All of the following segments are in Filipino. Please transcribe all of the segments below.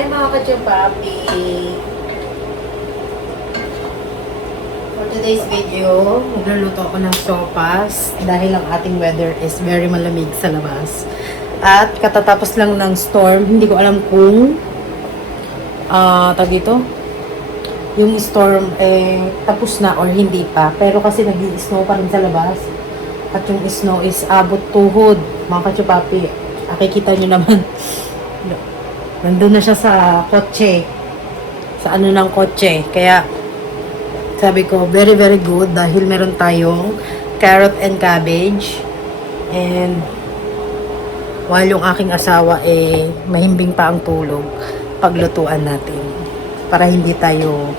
Hi mga kachupapi! For today's video, magluluto ako ng sopas dahil ang ating weather is very malamig sa labas. At katatapos lang ng storm, hindi ko alam kung dito, yung storm tapos na or hindi pa. Pero kasi nag-i-snow pa rin sa labas. At yung snow is abot tuhod, mga kachupapi. Nakikita nyo naman. Nandun na siya sa kotse. Sa ano ng kotse. Kaya, sabi ko, very very good dahil meron tayong carrot and cabbage. And, while yung aking asawa mahimbing pa ang tulog, paglutuan natin. Para hindi tayo,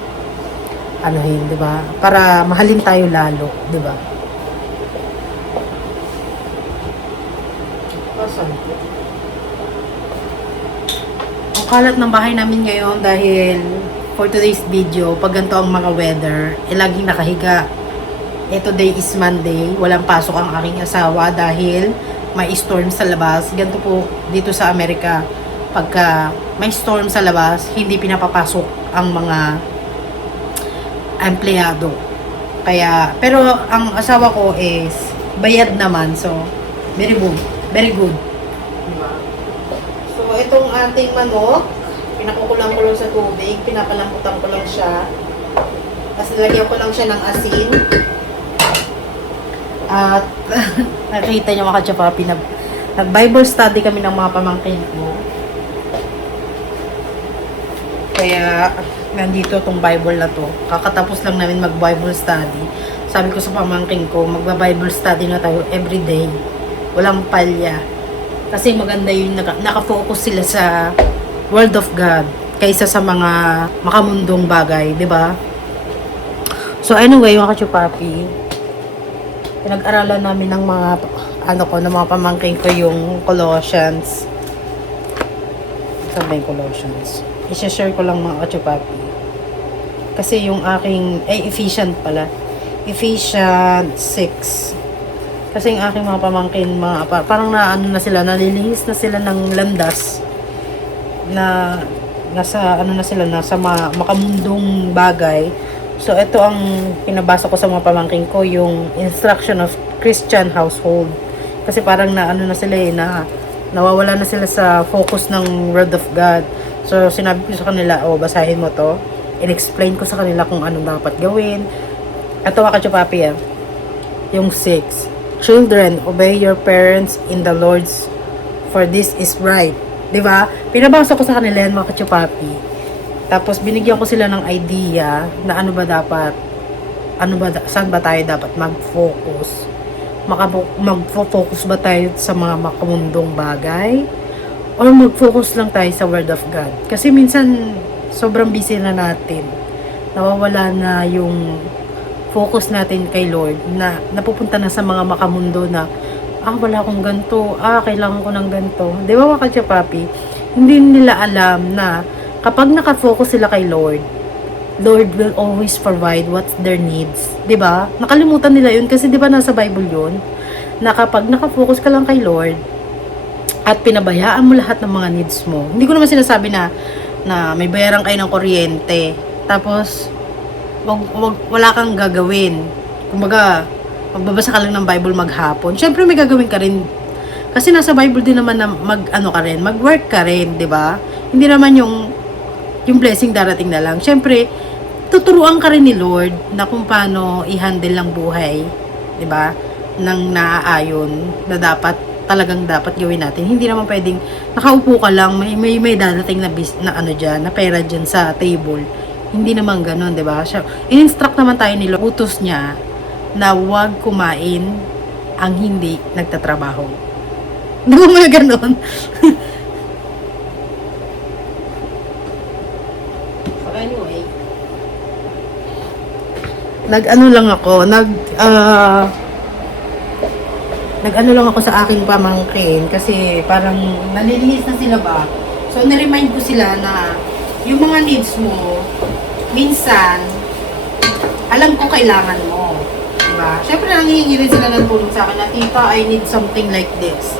di ba? Para mahalin tayo lalo, di ba? Ang kalat ng bahay namin ngayon dahil for today's video, pag ganito ang mga weather, laging nakahiga. Today is Monday, walang pasok ang aking asawa dahil may storm sa labas. Ganito po dito sa Amerika, pagka may storm sa labas, hindi pinapapasok ang mga empleyado. Kaya, pero ang asawa ko is bayad naman, so very good. Very good. Diba? So, itong ating manok, pinakukulang ko lang sa tubig, pinapalambutan ko lang siya. Tapos nilagyan ko lang siya ng asin. At nakita niyo mga kachapapi, nag-Bible study kami ng mga pamangkin ko. Kaya, nandito tong Bible na to. Kakatapos lang namin mag-Bible study. Sabi ko sa pamangkin ko, magba-Bible study na tayo everyday. Walang palya. Kasi maganda yung nakafocus sila sa Word of God kaysa sa mga makamundong bagay, di ba? So anyway, mga kachupapi, pinag-aralan namin ng mga ng mga pamangkin ko yung Colossians. Sabi yung Colossians. I-share ko lang mga kachupapi. Kasi yung aking Ephesians pala. Ephesians 6. Kasi yung aking mga pamangkin, parang na sila, nalilihis na sila ng landas na nasa makamundong bagay. So ito ang pinabasa ko sa mga pamangkin ko, yung instruction of Christian household. Kasi parang na sila nawawala na sila sa focus ng Word of God. So sinabi ko sa kanila, basahin mo to. In-explain ko sa kanila kung anong dapat gawin. Ito mga kachupapi, yung 6. Children, obey your parents in the Lord's, for this is right. Diba? Pinabasa ko sa kanila yan, mga kachupapi. Tapos, binigyan ko sila ng idea na saan ba tayo dapat mag-focus? Mag-focus ba tayo sa mga makamundong bagay? Or mag-focus lang tayo sa Word of God? Kasi minsan, sobrang busy na natin. Nawawala na yung focus natin kay Lord na napupunta na sa mga makamundo na wala akong ganito, kailangan ko ng ganito. Di ba mga kachapapi? Hindi nila alam na kapag nakafocus sila kay Lord, Lord will always provide what's their needs. Di ba? Nakalimutan nila yun kasi di ba nasa Bible yun? Na kapag nakafocus ka lang kay Lord at pinabayaan mo lahat ng mga needs mo. Hindi ko naman sinasabi na may bayaran kayo ng kuryente. Tapos wala kang gagawin. Kumbaga, magbabasa ka lang ng Bible maghapon. Syempre may gagawin ka rin. Kasi nasa Bible din naman na mag-work ka rin, 'di ba? Hindi naman yung blessing darating na lang. Syempre, tuturuan ka rin ni Lord na kung paano i-handle ang buhay, 'di ba? Nang naaayon na talagang dapat gawin natin. Hindi naman pwedeng nakaupo ka lang, may dadating na na pera diyan sa table. Hindi naman ganoon, 'di ba? In-instruct naman tayo ni Lord, utos niya na huwag kumain ang hindi nagtatrabaho. Hindi mo mga ganoon. So anyway, nag-ano lang ako sa aking pamangkin kasi parang nalilihis na sila ba. So na-remind ko sila na yung mga needs mo, minsan, alam ko kailangan mo. Diba? Siyempre, nangihingi rin sila ng tulong sa akin na, tita, I need something like this.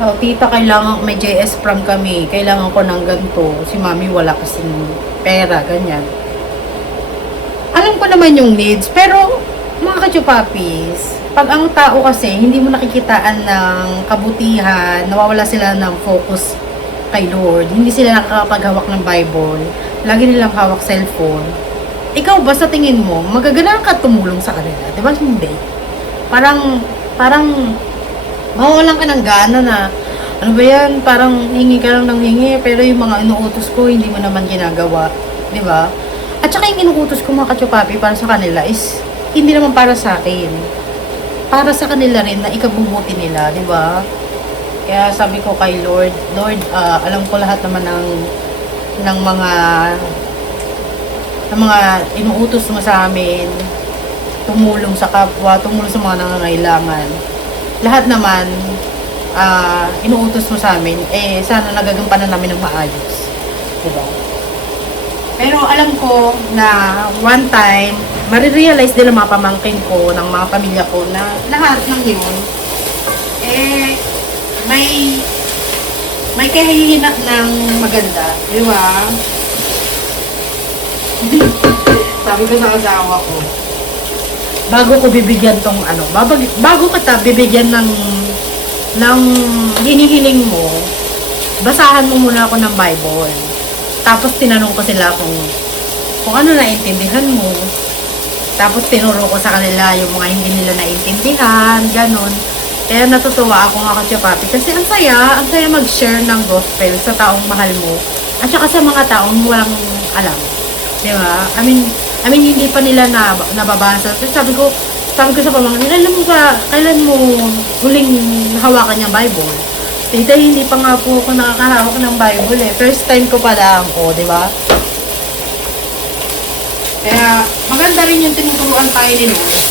Oh, tita, kailangan may JS prank kami. Kailangan ko ng ganito. Si mami wala kasing pera, ganyan. Alam ko naman yung needs, pero mga kachupapis, pag ang tao kasi hindi mo nakikitaan ng kabutihan, nawawala sila ng focus kay Lord, hindi sila nakakapaghawak ng Bible, lagi nilang hawak cellphone. Ikaw ba sa tingin mo, magagana ka tumulong sa kanila? Di ba hindi? Parang mawawalan ka ng gana na, ano ba yan, parang hingi ka lang ng hingi, pero yung mga inuutos ko, hindi mo naman ginagawa. Di ba? At saka yung inuutos ko mga kachupapi para sa kanila is, hindi naman para sa akin. Para sa kanila rin na ikabubuti nila, di ba? Kaya sabi ko kay Lord, alam ko lahat naman ng mga inuutos mo sa amin, tumulong sa kapwa, tumulong sa mga nangangailangan. Lahat naman, inuutos mo sa amin, sana nagagampanan namin ng maayos. Diba? Pero alam ko na one time, marirealize din ng mga pamangkin ko, ng mga pamilya ko, na lahat ng yun, may kahihinat ng maganda. Diba? Sabi ko sa asawa ko, bago ko bibigyan tong bago kita bibigyan ng hinihiling mo, basahan mo muna ako ng Bible. Tapos tinanong ko sila kung ano naintindihan mo. Tapos tinuro ko sa kanila yung mga hindi nila naintindihan, ganon. Kaya natutuwa ako nga kachupapi kasi ang saya mag-share ng gospel sa taong mahal mo at saka sa mga taong walang alam. Di ba? I mean, hindi pa nila nababasa. Sabi ko sa pamangkin, kailan mo huling hawakan yung Bible? Tita, hindi pa nga po ako nakakahawak ng Bible eh. First time ko pa lang po, di ba? Kaya maganda rin yung tinuturuan tayo ni Lord.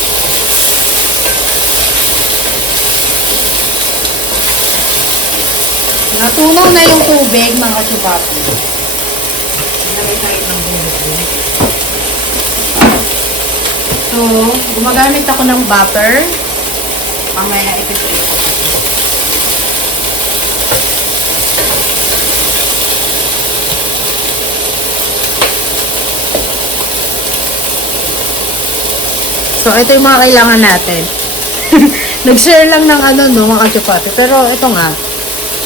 Natunaw na yung tubig, mga kachupapi. Nalagay tayo ng tubig. So, gumagamit ako ng butter. Mamaya ipipray ko. So, ito yung mga kailangan natin. Nag-share lang ng mga kachupapi. Pero ito nga.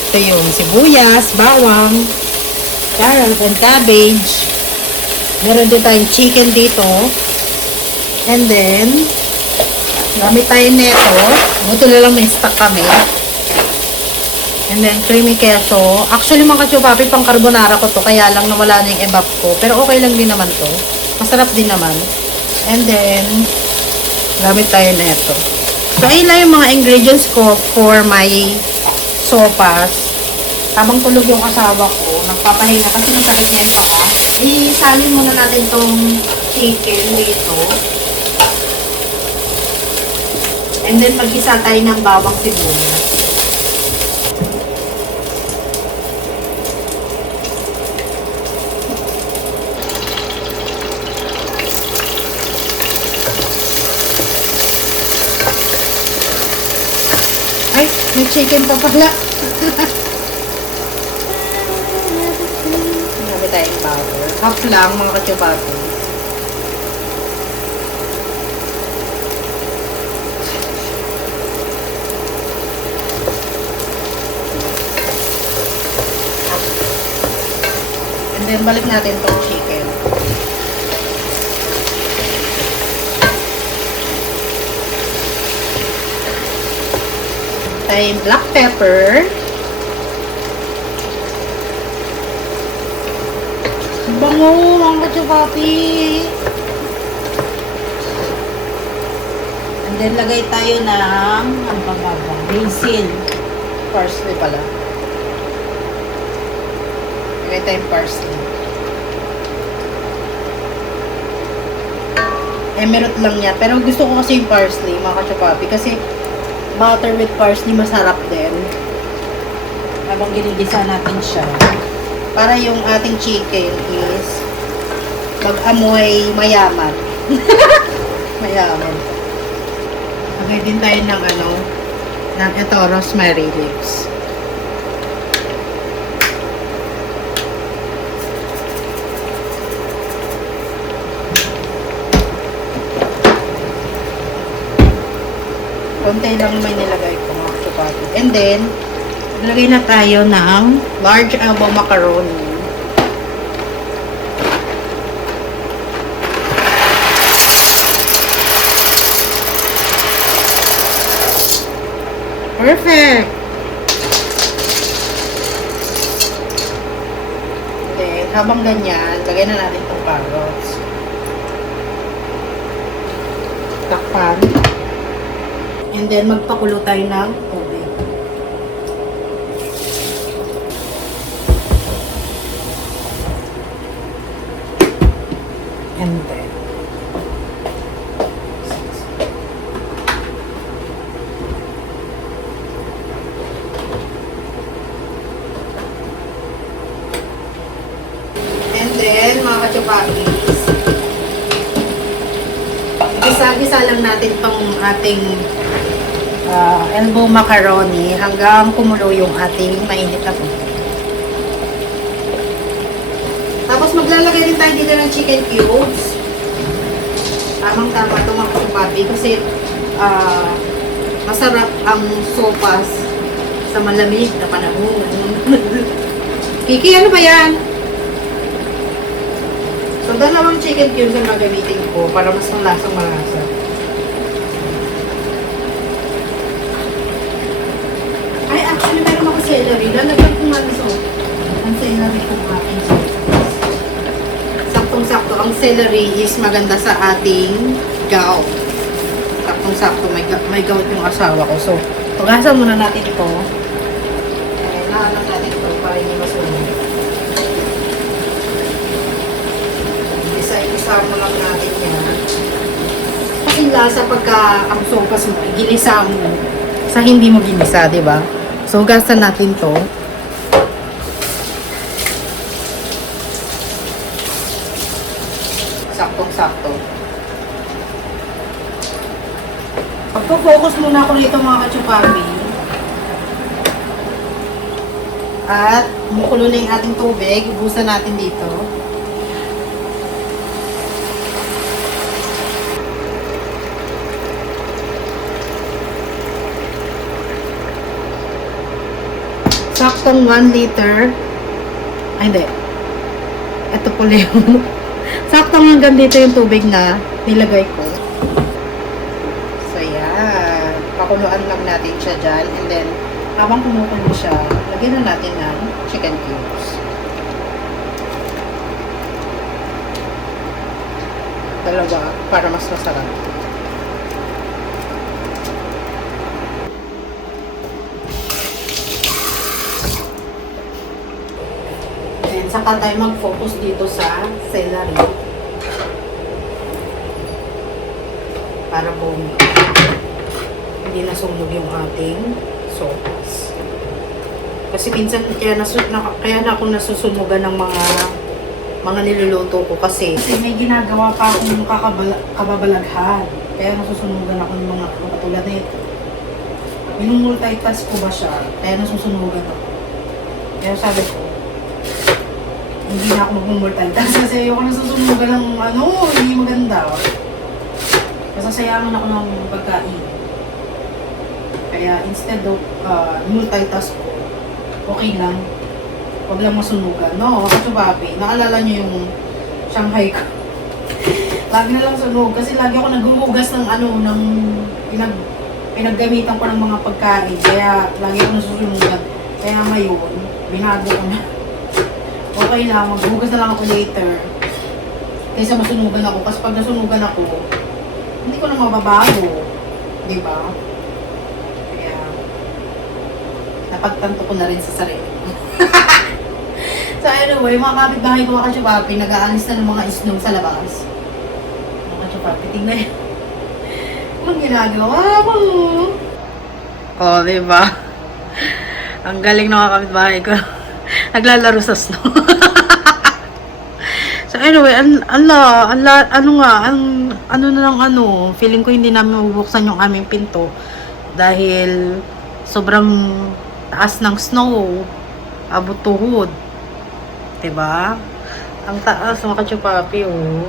Ito yung sibuyas, bawang, carrot and cabbage. Meron din tayong chicken dito. And then, gamit tayo nito. Buti na lang may stock kami. And then, creamy queso. Actually, mga kachupapi, pang carbonara ko to. Kaya lang nawala na yung evap ko. Pero okay lang din naman to. Masarap din naman. And then, gamit tayo nito. So, ayun lang yung mga ingredients ko for my sopas. Habang tulog yung asawa ko, nagpapahinga kasi masakit niya yung paa. Isalin muna natin tong chicken dito. And then, mag-isa tayo ng bawang sibuyas. Ay, may chicken pa pala. Marami tayong butter. Half lang, mga kachupapi. And then, balik natin tong chicken. Tayong black pepper. Bango, mga kachupapi. And then, lagay tayo ng basil. Parsley pala. Lagay tayong parsley. Emerald lang niya. Pero gusto ko kasi yung parsley, mga kachupapi. Kasi butter with parsley masarap din. Habang ginigisa natin siya. Para yung ating chicken is mag-amoy mayaman. Mayaman. Lagay din tayo ng ito, rosemary leaves. konti lang may nilagay ko mga chupati. And then, maglagay na tayo ng large elbow macaroni. Perfect! Then, habang ganyan, lagay na natin itong carrots. Takpan. And then, magpakulo tayo ng tubig. And then, mga kachupakis, gisa-gisa lang natin tong ating elbow macaroni hanggang kumulo yung ating mainit na tubig. Tapos maglalagay din tayo dito ng chicken cubes. Tamang-tama itong mga kachupati kasi masarap ang sopas sa malamig na panahon. Kiki, ano ba yan? So, dalawang chicken cubes ang gagamitin ko para mas malasang malasa. Ay, actually, meron ako celery. Lalagyan ko nga so, ang celery kong aking sauce. Saktong-sakto. Ang celery is maganda sa ating gout. Saktong-sakto. May gout yung asawa ko. So, tugasan muna natin ito. Nahanap natin ito para hindi masunog. Isa-isa mo lang natin yan. Kasi lasa pagka ang sopas mo, ginisa mo sa hindi mo ginisa, di ba? So, gasan natin to. Saktong-sakto. Pagpo-focus muna ako dito mga kachupami. At kumukulo na yung ating tubig. Ibusan natin dito. Saktong 1 liter. Ay, hindi. Ito pala yung saktong hanggang dito yung tubig na nilagay ko. So, yan. Pakuluan lang natin siya dyan. And then, habang kumukulo siya, lagyan na natin ng chicken cubes. Dalawa, para mas masarap. And saka tayo mag-focus dito sa celery. Para po hindi nasunog yung ating sopas. Kasi minsan kaya na ako nasusunugan ng mga niluluto ko kasi may ginagawa pa akong kababalaghan. Kaya nasusunugan ako ng mga katulad nito. Minumultitask ko ba siya? Kaya nasusunugan ako. Kaya sabi ko, hindi na ako mag-multitask kasi ayoko nasusunugan ng hindi maganda. Masasayangan ako ng pagkain. Kaya instead of multitask ko, okay lang. Huwag lang masunugan. No, kachupati. Naalala niyo yung Shanghai ko. Lagi na lang sunog. Kasi lagi ako naghuhugas ng pinaggamitan ko ng mga pagkain. Kaya lagi ako nasusunugan. Kaya ngayon, binago ko na. Okay lang, maghugas na lang ako later. Kaysa masunugan ako. Kasi pag nasunugan ako, hindi ko na mababago. Diba? Kaya, napagtanto ko na rin sa sarili ko. So anyway, mga kapitbahay ko mga kachupati, nag-aalis na ng mga isnong sa labas. Mga kachupati, tingnan yun. Anong ginagawa mo? Oh, diba? Ang galing ng mga kapitbahay ko. Naglalaro sa snow. So anyway, feeling ko hindi namin mabubuksan yung aming pinto dahil sobrang taas ng snow, abot tuhod. Diba? Ang taas, mga kachupapi, oh.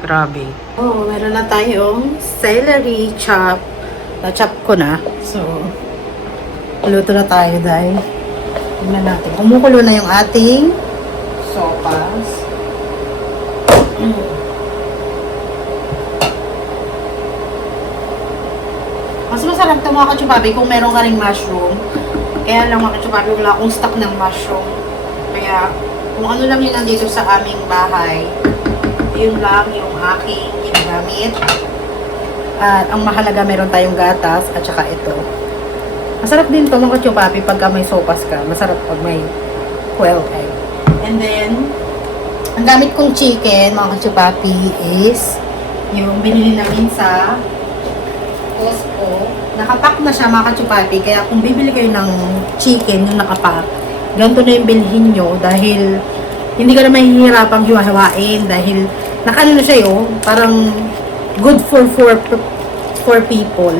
Grabe. Oh, meron na tayong celery chop Na-chop ko na. So, luto na tayo dahil tingnan natin. Kumukulo na yung ating sopas. Mas masarap ito mga kachupabi kung meron ka ring mushroom. Kaya lang mga kachupabi, wala akong stock ng mushroom. Kaya, kung ano lang yun nandito sa aming bahay, yun lang yung aking ginagamit. At ang mahalaga, meron tayong gatas at saka ito. Masarap din ito mga kachupabi pagka may sopas ka. Masarap pag may quail egg. And then, ang gamit kong chicken mga kachupabi is yung binili namin sa Costco. Nakapack na siya mga kachupapi. Kaya kung bibili kayo ng chicken yung nakapack, ganito na yung bilhin nyo dahil hindi ka na mahihirapang hiwa-hiwain dahil nakano na siya yun. Parang good for four people.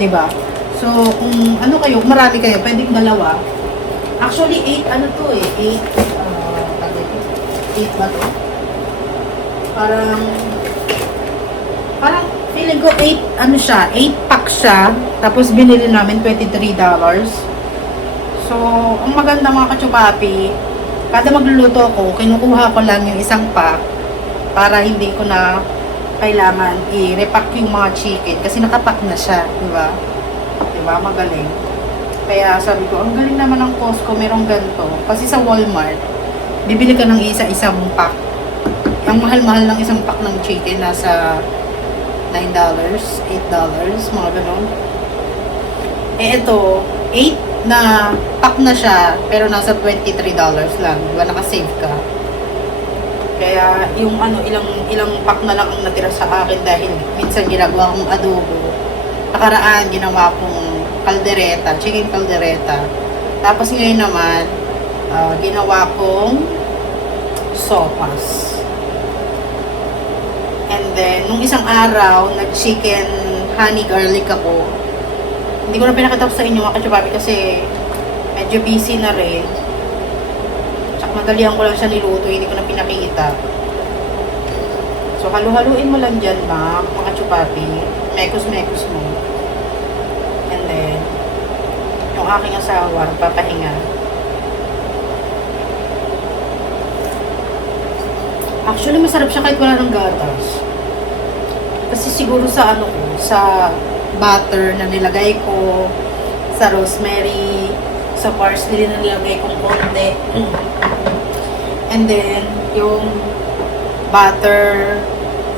Diba? So, kung ano kayo, marami kayo, pwedeng dalawa. Actually, 8 ano to eh. 8 ba to? Parang feeling ko 8 ano siya, 8 pack siya. Tapos binili namin $23. So, ang maganda mga kachupapi, kada magluluto ko, kinukuha ko lang yung isang pack para hindi ko na kailangan i-repack yung mga chicken kasi nakapack na siya, di ba? Di ba? Magaling. Kaya sabi ko, ang galing naman ng Costco, merong ganito. Kasi sa Walmart, bibili ka ng isa-isang pack. Ang mahal-mahal ng isang pack ng chicken nasa $9, $8, mga ganon. Eh ito, 8 na pack na siya, pero nasa $23 lang. Diba, nakasave ka. Kaya yung ano, ilang pack na lang ang natira sa akin dahil minsan ginagawa kong adobo. Nakaraan, ginawa kong kaldereta, chicken kaldereta. Tapos ngayon naman, ginawa kong sopas. And then, nung isang araw, nag-chicken honey garlic ako. Hindi ko na pinakita sa inyo mga kachupapi kasi medyo busy na rin. Tsaka madalihan ko lang siya niluto, hindi ko na pinakita. So, halu-haluin mo lang dyan mga kachupapi. Mekos-mekos mo. And then, yung aking asawa, papahinga. Actually, masarap siya kahit wala ng gatas. Kasi siguro sa ano ko, sa butter na nilagay ko, sa rosemary, sa parsley na nilagay kong konti. And then, yung butter,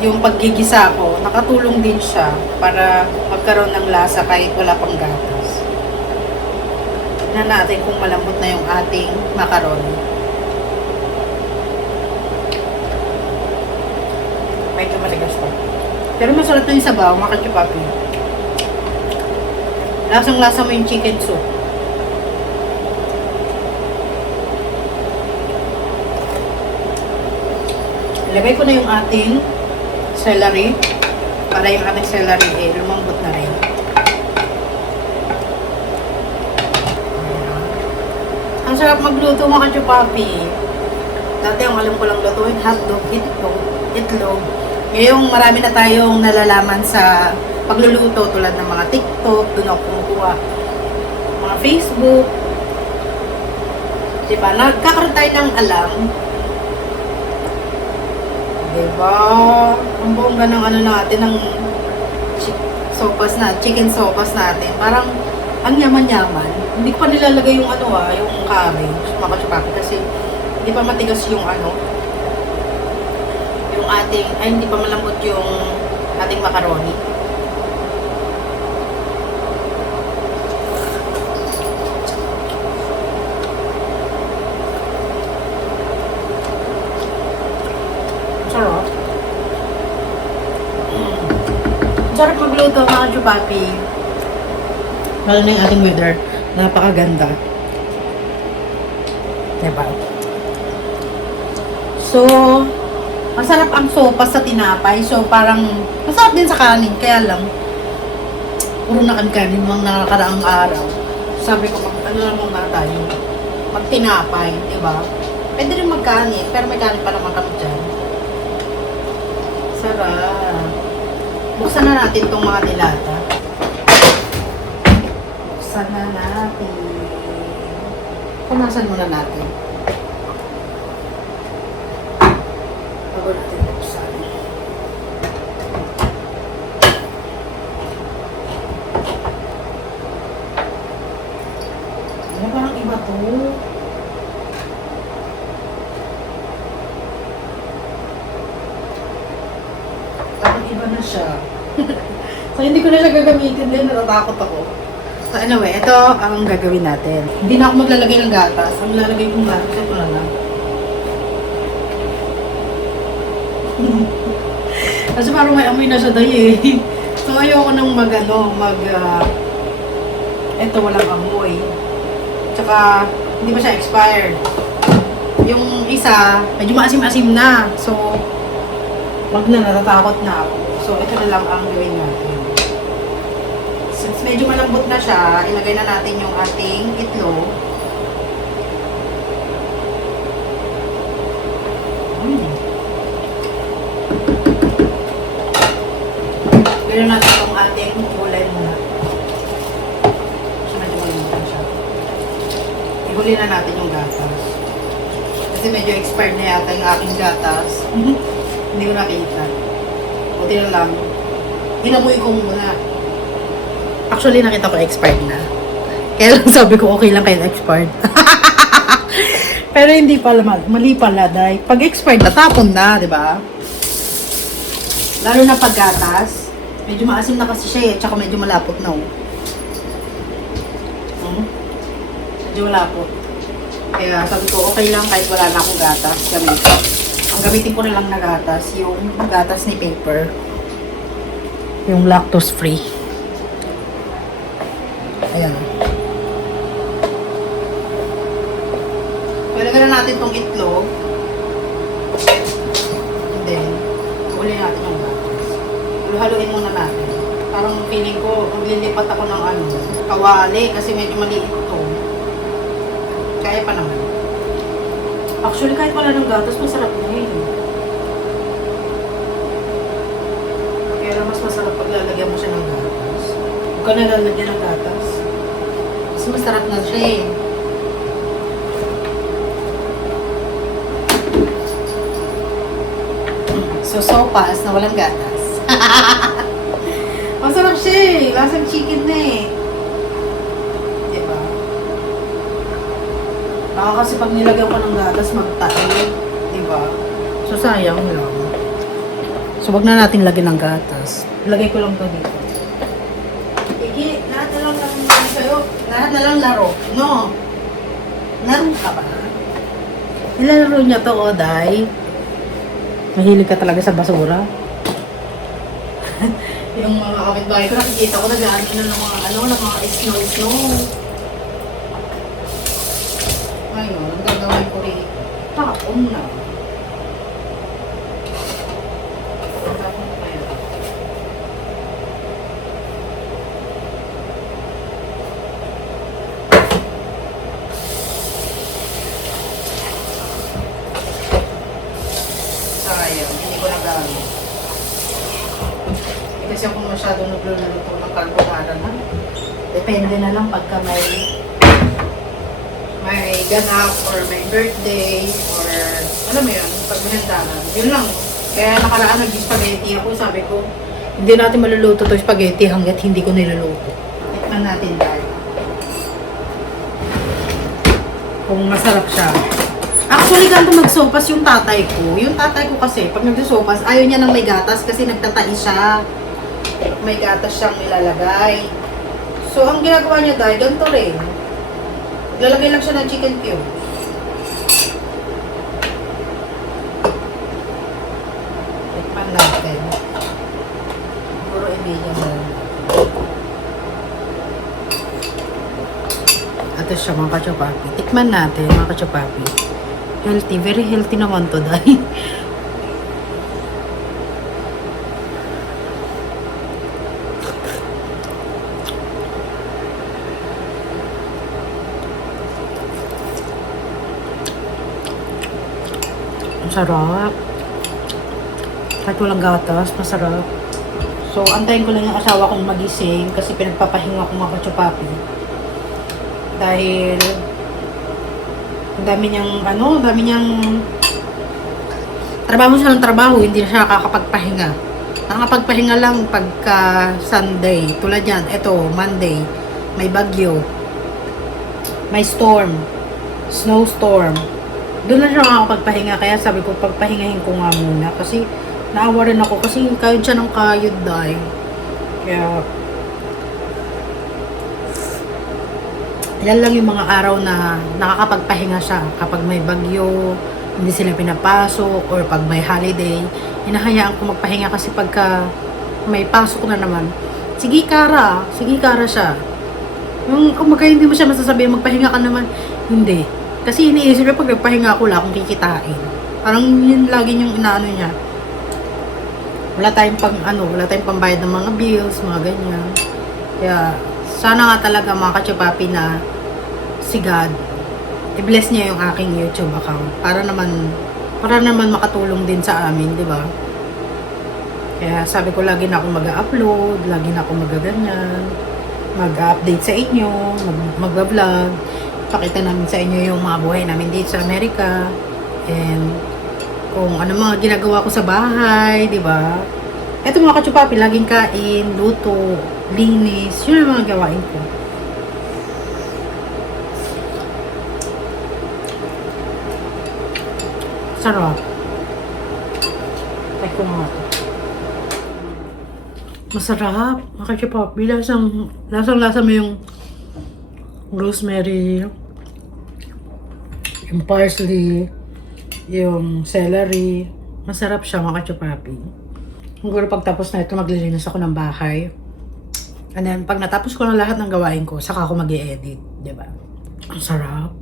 yung paggigisa ko, nakatulong din siya para magkaroon ng lasa kahit wala pang gatas. Tignan natin kung malambot na yung ating macaroni. Medyo matigas pa. Pero masarap na yung sabaw, mga kachupapi. Lasang-lasa mo yung chicken soup. Ilagay ko na yung ating celery para yung ating celery lumambot na rin. Ang sarap magluto mga kachupapi. Dati ang alam ko lang lutuin hotdog, itlog. Ngayong marami na tayong nalalaman sa pagluluto tulad ng mga TikTok, doon ako kumukuha. Mga Facebook. Diba? Nagkakaroon tayo ng alam. Diba? Ang bongga ng ano natin, ng chicken sopas natin. Parang ang yaman-yaman. Hindi ko pa nilalagay yung ano yung cabbage, mga kachupapi, kasi hindi pa matigas yung ano, yung ating, hindi pa malambot yung ating macaroni. Sarap. Sarap magluto mga kachupapi. Lalo na yung ating weather. Napakaganda. Diba? So, masarap ang sopas sa tinapay. So, parang masarap din sa kanin. Kaya lang, puro na kanin mga nakakaraang araw. Sabi ko, ano naman nga tayo? Magtinapay, diba? Pwede rin magkanin, pero may kanin pa naman kami dyan. Sarap. Buksan na natin itong mga dilata. Punasan na natin. Punasan muna natin. Bago natin buksan. Ano, parang iba to. Parang iba na siya. So, hindi ko na siya gagamitin din. Natatakot ako. So, anyway, ito ang gagawin natin. Hindi na ako maglalagay ng gatas. Ang lalagay kong gatas, ito na lang. Kasi parang may amoy na siya dahil eh. So, ayoko nang ito walang amoy. Tsaka, hindi pa siya expired. Yung isa, medyo maasim-asim na. So, wag na, natatakot na ako. So, ito na lang ang gawin natin. Since medyo malambot na siya, ilagay na natin yung ating itlog. Gawin natin itong ating gulay muna. So, medyo malambot na siya. Ihuli na natin yung gatas. Kasi medyo expired na yata yung aking gatas. Hindi ko nakita. Buti na lang. Inamoy ko muna. Actually, nakita ko expired na. Kaya lang sabi ko, okay lang kayo expired. Pero hindi pala, mali pala, dahil pag expired, natapon na, di ba? Lalo na pag gatas, medyo maasim na kasi siya eh, tsaka medyo malapot na, oh. Medyo malapot. Kaya sabi ko, okay lang kahit wala na akong gatas, gamitin. Ang gamitin ko na lang na gatas, yung gatas ni Paper. Yung lactose free. Ayan. Ilagay na natin itong itlog. And then, huli natin yung gatas. Haluin muna natin. Parang feeling ko, maglilipat ako ng kawali kasi medyo maliit ito. Kaya pa naman. Actually, kahit wala ng gatas, masarap na yun. Kaya mas masarap pag lalagyan mo siya ng gatas. Huwag ka na lalagyan ng gatas. Mas masarap na siya eh. So, sopas na walang gatas. Masarap siya eh. Lasang chicken na eh. Diba? Baka kasi pag nilagyan ka ng gatas, magtahi. Diba? So, sayang lang. So, wag na natin lagyan ng gatas. Lagay ko lang to dito. Iki, lahat na lang sa'yo. Lahat na lang laro. No? Laro ka ba? Nilalaro niya to, Oday. Mahilig ka talaga sa basura. Yung mga kapitbahay ko, nakikita ko nag-aano na ng mga snow. Ngayon, ang gagawin ko rin, tapon na. Tapon ko kayo. Sayang, hindi ko nagamit. Kasi ako masyadong nagluluto ng carbonara na. Depende na lang pagka may ganap or may birthday or alam mo yun, pag mahandahan. Yun lang. Kaya nakaraan nag-spaghetti ako. Sabi ko, hindi natin maluluto to spaghetti hanggat hindi ko niluluto. Tikman natin dahil. Kung masarap siya. Actually, ganito magsopas yung tatay ko. Yung tatay ko kasi, pag nagsopas, ayaw niya ng may gatas kasi nagtatai siya. May gatas siyang ilalagay. So, ang ginagawa niya dahil, ganito rin. Lalagay lang siya ng chicken cubes. Tikman natin. Puro i-medium na lang. Ito siya mga kachopapi. Tikman natin mga kachopapi. Healthy. Very healthy naman to dahil. Masarap. Kahit walang gatas, masarap. So, antayin ko lang yung asawa kong magising kasi pinagpapahinga ko mga kachopapi. Dahil ang dami niyang trabaho siya ng trabaho, hindi na siya nakakapagpahinga. Nakakapagpahinga lang pagka Sunday. Tulad yan, eto, Monday, may bagyo, may storm, snowstorm. Doon na siya nakakapagpahinga. Kaya sabi ko, pagpahingahin ko nga muna. Kasi naawa rin ako. Kasi kayod siya ng kayod dahil. Kaya yan lang yung mga araw na nakakapagpahinga siya. Kapag may bagyo, hindi sila pinapasok, or pag may holiday, hinahayaan ko magpahinga kasi pagka may pasok na naman, sige kara siya. Yung kumbaga hindi mo siya masasabihin, magpahinga ka naman. Hindi. Kasi iniisip niya pag nagpahinga ako, wala akong kikitain. Parang yun lagi yung inaano niya. Wala tayong pambayad ng mga bills, mga ganyan. Kaya, sana nga talaga mga kachupapi na si God, i-bless niya yung aking YouTube account para naman makatulong din sa amin, di ba? Kaya sabi ko, lagi na akong mag-upload, lagi na akong magaganyan, mag-update sa inyo, mag-vlog, pakita namin sa inyo yung mga buhay namin dito sa Amerika, and kung ano mga ginagawa ko sa bahay, di ba? Eto mga kachupapi, laging kain, luto, linis, yun ang mga gawain ko. Sarap. Try ko nga. Masarap. Mga kachupapi, lasang-lasa mo yung rosemary, yung parsley, yung celery. Masarap siya mga kachupapi. Siguro pagtapos na ito, maglilinis ako ng bahay. And then, pag natapos ko na lahat ng gawain ko, saka ako mag-i-edit. Diba? Ang sarap.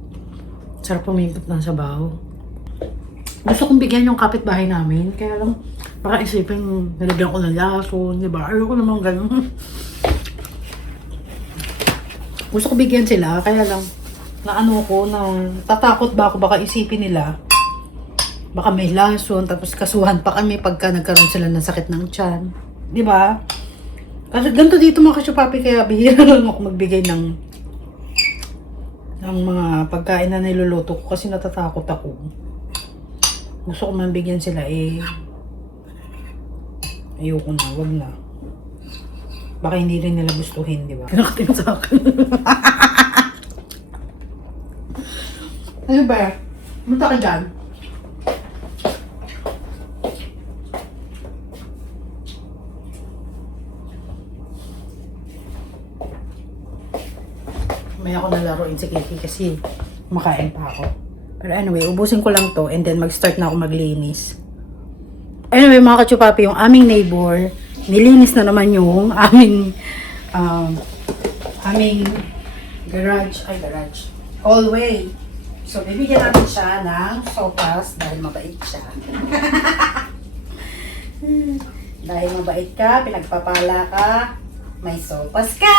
Sarap pumipot ng sabaw. Gusto kong bigyan yung kapitbahay namin. Kaya lang, baka isipin, nalagyan ko ng lason. Diba? Ayoko naman ganun. Gusto ko bigyan sila. Kaya lang, tatakot ba ako, baka isipin nila, baka may lason, tapos kasuhan pa kami pagka nagkaroon sila ng sakit ng tiyan. Di ba? Kasi ganito dito mga kachupapi, kaya bihira lang ako magbigay ng mga pagkain na niluluto ko kasi natatakot ako. Gusto ko man bigyan sila ayoko na, wag na. Baka hindi rin nila gustuhin, di ba? Kinakatin sa akin. Ano ba? Munta ka dyan. May ako nalaroin si Kiki kasi makain pa ako. Pero anyway, ubusin ko lang to and then mag-start na ako maglinis. Anyway mga kachupapi, yung aming neighbor, nilinis na naman yung aming garage, hallway. So, bibigyan natin siya ng sopas dahil mabait siya. Dahil mabait ka, pinagpapala ka, may sopas ka!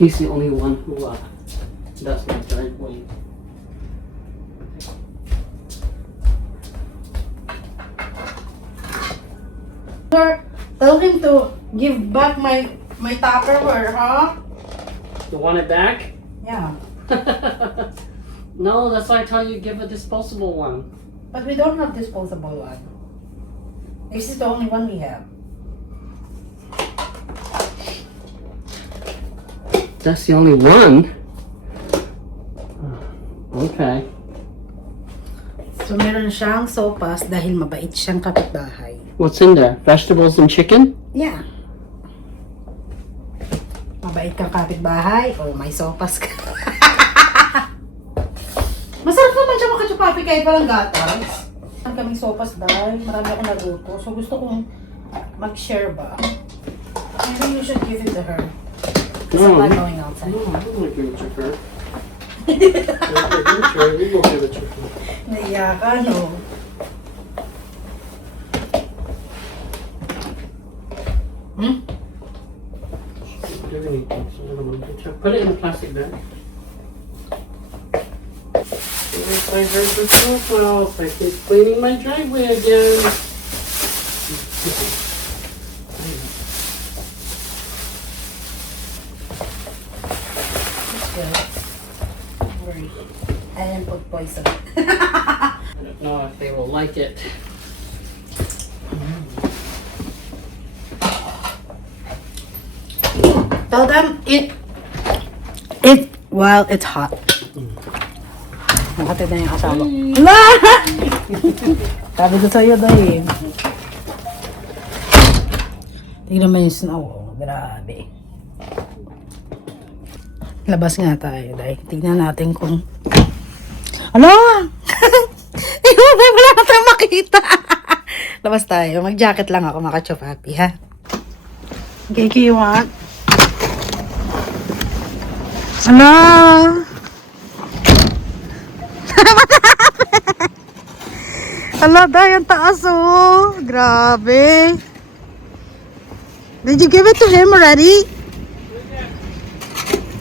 He's the only one who does my driveway. Tell him to give back my Tupperware, huh? You want it back? Yeah. No, that's why I tell you give a disposable one. But we don't have disposable one. This is the only one we have. That's the only one? Okay. So, meron siyang sopas dahil mabait siyang kapitbahay. What's in there? Vegetables and chicken? Yeah. Mabait kang kapitbahay. Oh, may sopas ka. Masarap naman siya mga kachupapi kahit walang gatas. Ang kaming sopas dahil marami akong naluto. So, gusto kong mag-share ba? I think you should give it to her. Because I'm not going outside. No, I don't want to give it to her. We will give it to her. Naiya ka, no? Put it in a plastic bag. There's my virgin profile. I keep cleaning my driveway again. And food poison. I don't know if they will like it. Tell them it while it's hot. Nakatid na yung asawa. Ala! Sabi ko sa'yo dahil. Tingnan mo yung snow. Oh, grabe. Labas nga tayo dahil. Tingnan natin kung... Ala! Wala na tayo makita. Labas tayo. Mag-jacket lang ako, maka-chupapi, ha? Okay, kiwat. Ala! Ala, dahil ang taas, oh. Grabe. Did you give it to him already?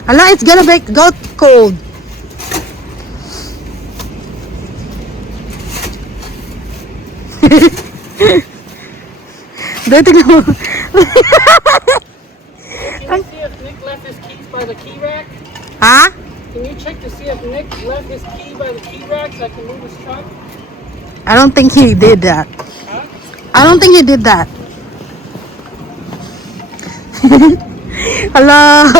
Ala, it's gonna go cold. Dahil tignan mo. Can you see if Nick left his keys by the key rack? Ha? Can you check to see if Nick left his key by the key rack so I can move his truck? I don't think he did that. Huh? I don't think he did that. Hello.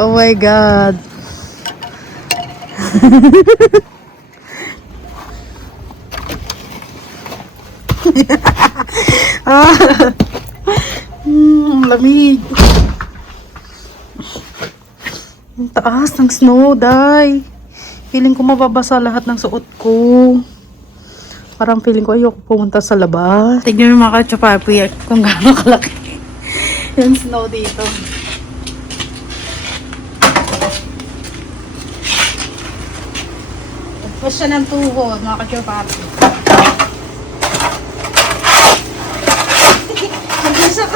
Oh my God. Lamig. Ang taas ng snow, day. Feeling ko mababasa lahat ng suot ko. Parang feeling ko ayoko pumunta sa labas. Tignan mo mga kachupapi kung gaano kalaki yung snow dito. Push siya ng tuhod, mga kachupapi. Hindi siya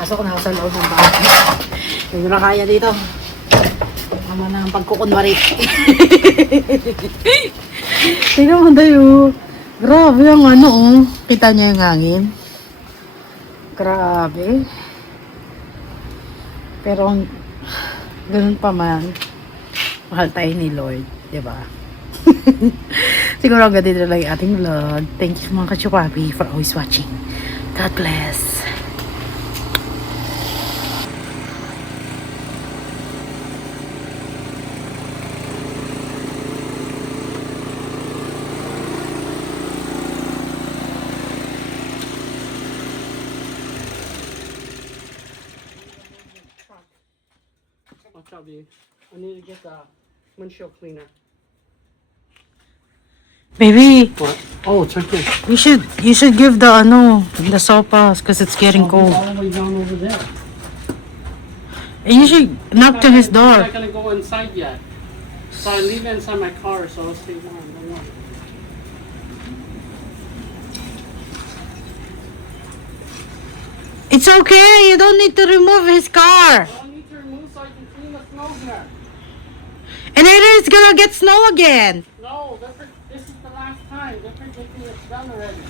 pasok na ako sa loob ng bahay. Hindi na kaya dito. Tama na ang pagkukunwari. Tingnan mo tayo. Grabe ang ano, oh. Kita niyo yung hangin. Grabe. Pero ganun pa man, mahal tayo ni Lord, diba? Siguro hanggang dito lang yung ating vlog. Thank you mga kachupapi for always watching. God bless. I'll tell you. I need to get the windshield cleaner. Baby, What? Oh, it's right there. you should give the the sopas because it's getting cold. All the way down over there. And you should knock to his I'm door. not gonna go inside yet. So I leave it inside my car, so I'll stay warm. Don't worry. It's okay. You don't need to remove his car. I don't need to remove so I can clean the snow here. And later it's gonna get snow again. No, this is the last time. They're predicting it's done already.